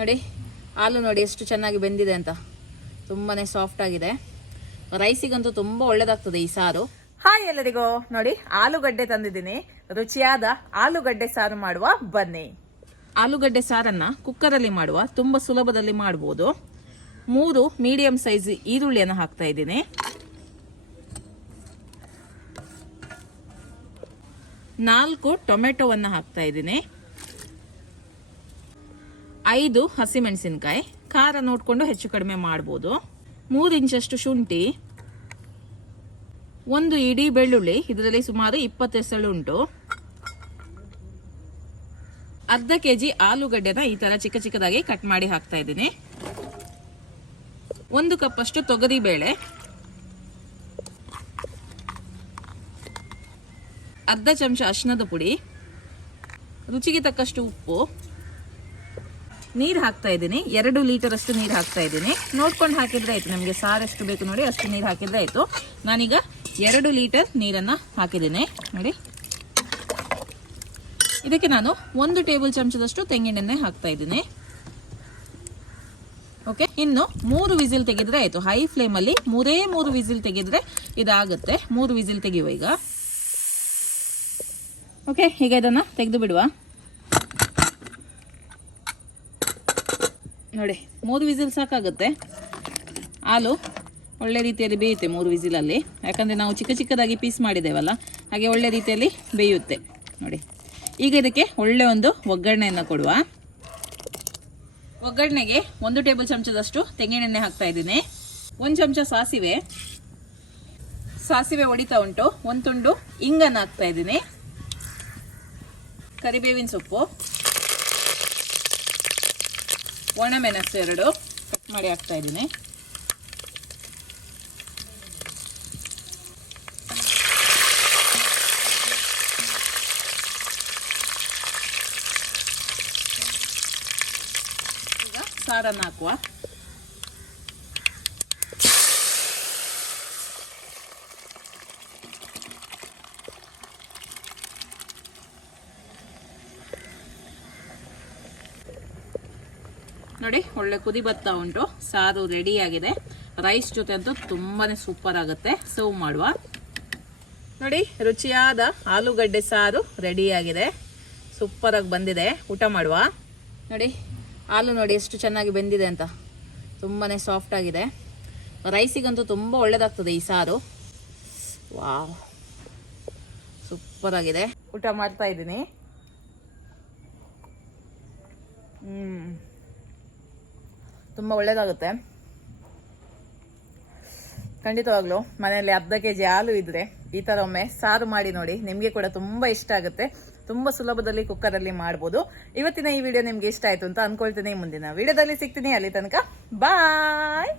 ನೋಡಿ ಹಾಲು ನೋಡಿ ಎಷ್ಟು ಚೆನ್ನಾಗಿ ಬೆಂದಿದೆ ಅಂತ, ತುಂಬಾ ಸಾಫ್ಟ್ ಆಗಿದೆ. ರೈಸಿಗಂತೂ ತುಂಬ ಒಳ್ಳೇದಾಗ್ತದೆ ಈ ಸಾರು. ಹಾಯ್ ಎಲ್ಲರಿಗೂ, ನೋಡಿ ಆಲೂಗಡ್ಡೆ ತಂದಿದ್ದೀನಿ. ರುಚಿಯಾದ ಆಲೂಗಡ್ಡೆ ಸಾರು ಮಾಡುವ ಬನ್ನಿ. ಆಲೂಗಡ್ಡೆ ಸಾರನ್ನ ಕುಕ್ಕರಲ್ಲಿ ಮಾಡುವ ತುಂಬ ಸುಲಭದಲ್ಲಿ ಮಾಡ್ಬೋದು. 3 ಮೀಡಿಯಂ ಸೈಜ್ ಈರುಳ್ಳಿಯನ್ನು ಹಾಕ್ತಾ ಇದ್ದೀನಿ. 4 ಟೊಮೆಟೊವನ್ನು ಹಾಕ್ತಾ ಇದ್ದೀನಿ. 5 ಹಸಿಮೆಣಸಿನಕಾಯಿ, ಖಾರ ನೋಡಿಕೊಂಡು ಹೆಚ್ಚು ಕಡಿಮೆ ಮಾಡ್ಬೋದು. 3 ಇಂಚಷ್ಟು ಶುಂಠಿ, 1 ಇಡೀ ಬೆಳ್ಳುಳ್ಳಿ, ಇದರಲ್ಲಿ ಸುಮಾರು 20 ಎಸಳು ಉಂಟು. ಅರ್ಧ ಕೆಜಿ ಆಲೂಗಡ್ಡೆನ ಈ ತರ ಚಿಕ್ಕ ಚಿಕ್ಕದಾಗಿ ಕಟ್ ಮಾಡಿ ಹಾಕ್ತಾ ಇದ್ದೀನಿ. 1 ಕಪ್ ಅಷ್ಟು ತೊಗರಿ ಬೇಳೆ, ಅರ್ಧ ಚಮಚ ಅರಿಶಿಣದ ಪುಡಿ, ರುಚಿಗೆ ತಕ್ಕಷ್ಟು ಉಪ್ಪು, ನೀರು ಹಾಕ್ತಾ ಇದ್ದೀನಿ. 2 ಲೀಟರ್ ಅಷ್ಟು ನೀರು ಹಾಕ್ತಾ ಇದ್ದೀನಿ. ನೋಡ್ಕೊಂಡು ಹಾಕಿದ್ರೆ ಆಯ್ತು, ನಮಗೆ ಸಾರು ಎಷ್ಟು ಬೇಕು ನೋಡಿ ಅಷ್ಟು ನೀರು ಹಾಕಿದ್ರೆ ಆಯ್ತು. ನಾನೀಗ 2 ಲೀಟರ್ ನೀರನ್ನ ಹಾಕಿದ್ದೀನಿ. ನೋಡಿ, ಇದಕ್ಕೆ ನಾನು 1 ಟೇಬಲ್ ಚಮಚದಷ್ಟು ತೆಂಗಿನೆಣ್ಣೆ ಹಾಕ್ತಾ ಇದ್ದೀನಿ. ಓಕೆ, ಇನ್ನು 3 ವಿಸಿಲ್ ತೆಗೆದ್ರೆ ಆಯ್ತು. ಹೈ ಫ್ಲೇಮ್ ಅಲ್ಲಿ 3 ವಿಸಿಲ್ ತೆಗೆದ್ರೆ ಇದಾಗುತ್ತೆ. 3 ವಿಸಿಲ್ ತೆಗೆಯುವ ಈಗ. ಓಕೆ, ಈಗ ಇದನ್ನ ತೆಗೆದು ಬಿಡುವ. ನೋಡಿ, 3 ವಿಸಿಲ್ ಸಾಕಾಗುತ್ತೆ. ಹಾಲು ಒಳ್ಳೆ ರೀತಿಯಲ್ಲಿ ಬೇಯುತ್ತೆ 3 ವಿಸಿಲಲ್ಲಿ, ಯಾಕಂದ್ರೆ ನಾವು ಚಿಕ್ಕ ಚಿಕ್ಕದಾಗಿ ಪೀಸ್ ಮಾಡಿದ್ದೇವಲ್ಲ, ಹಾಗೆ ಒಳ್ಳೆ ರೀತಿಯಲ್ಲಿ ಬೇಯುತ್ತೆ. ನೋಡಿ, ಈಗ ಇದಕ್ಕೆ ಒಳ್ಳೆ ಒಂದು ಒಗ್ಗರಣೆಯನ್ನು ಕೊಡುವ. ಒಗ್ಗರಣೆಗೆ 1 ಟೇಬಲ್ ಚಮಚದಷ್ಟು ತೆಂಗಿನೆಣ್ಣೆ ಹಾಕ್ತಾ ಇದ್ದೀನಿ. 1 ಚಮಚ ಸಾಸಿವೆ ಹೊಡಿತಾ ಉಂಟು. 1 ತುಂಡು ಇಂಗನ್ನು ಹಾಕ್ತಾ ಇದ್ದೀನಿ. ಕರಿಬೇವಿನ ಸೊಪ್ಪು, ಒಣಮೆಣಸು 2 ಕಟ್ ಮಾಡಿ ಹಾಕ್ತಾ ಇದ್ದೀನಿ. ಈಗ ಸಾರನ್ನು ಹಾಕುವ. ನೋಡಿ, ಒಳ್ಳೆ ಕುದಿ ಬರ್ತಾ ಉಂಟು. ಸಾರು ರೆಡಿ ಆಗಿದೆ. ರೈಸ್ ಜೊತೆ ಅಂತೂ ತುಂಬಾನೇ ಸೂಪರ್ ಆಗುತ್ತೆ. ಸರ್ವ್ ಮಾಡುವ. ನೋಡಿ, ರುಚಿಯಾದ ಆಲೂಗಡ್ಡೆ ಸಾರು ರೆಡಿ ಆಗಿದೆ. ಸೂಪರ್ ಆಗಿ ಬಂದಿದೆ. ಊಟ ಮಾಡುವ. ನೋಡಿ, ಹಾಲು ನೋಡಿ ಎಷ್ಟು ಚೆನ್ನಾಗಿ ಬೆಂದಿದೆ ಅಂತ, ತುಂಬಾನೇ ಸಾಫ್ಟ್ ಆಗಿದೆ. ರೈಸಿಗಂತೂ ತುಂಬ ಒಳ್ಳೇದಾಗ್ತದೆ ಈ ಸಾರು. ವಾವ್, ಸೂಪರ್ ಆಗಿದೆ. ಊಟ ಮಾಡ್ತಾ ಇದ್ದೀನಿ. ತುಂಬ ಒಳ್ಳೇದಾಗುತ್ತೆ. ಖಂಡಿತವಾಗ್ಲೂ ಮನೆಯಲ್ಲಿ ಅರ್ಧ ಕೆಜಿ ಹಾಲು ಇದ್ರೆ ಈ ಥರ ಒಮ್ಮೆ ಸಾರು ಮಾಡಿ ನೋಡಿ, ನಿಮಗೆ ಕೂಡ ತುಂಬ ಇಷ್ಟ ಆಗುತ್ತೆ. ತುಂಬ ಸುಲಭದಲ್ಲಿ ಕುಕ್ಕರಲ್ಲಿ ಮಾಡ್ಬೋದು. ಇವತ್ತಿನ ಈ ವಿಡಿಯೋ ನಿಮ್ಗೆ ಇಷ್ಟ ಆಯ್ತು ಅಂತ ಅನ್ಕೊಳ್ತೀನಿ. ಮುಂದಿನ ವಿಡಿಯೋದಲ್ಲಿ ಸಿಗ್ತೀನಿ. ಅಲ್ಲಿ ತನಕ ಬಾಯ್.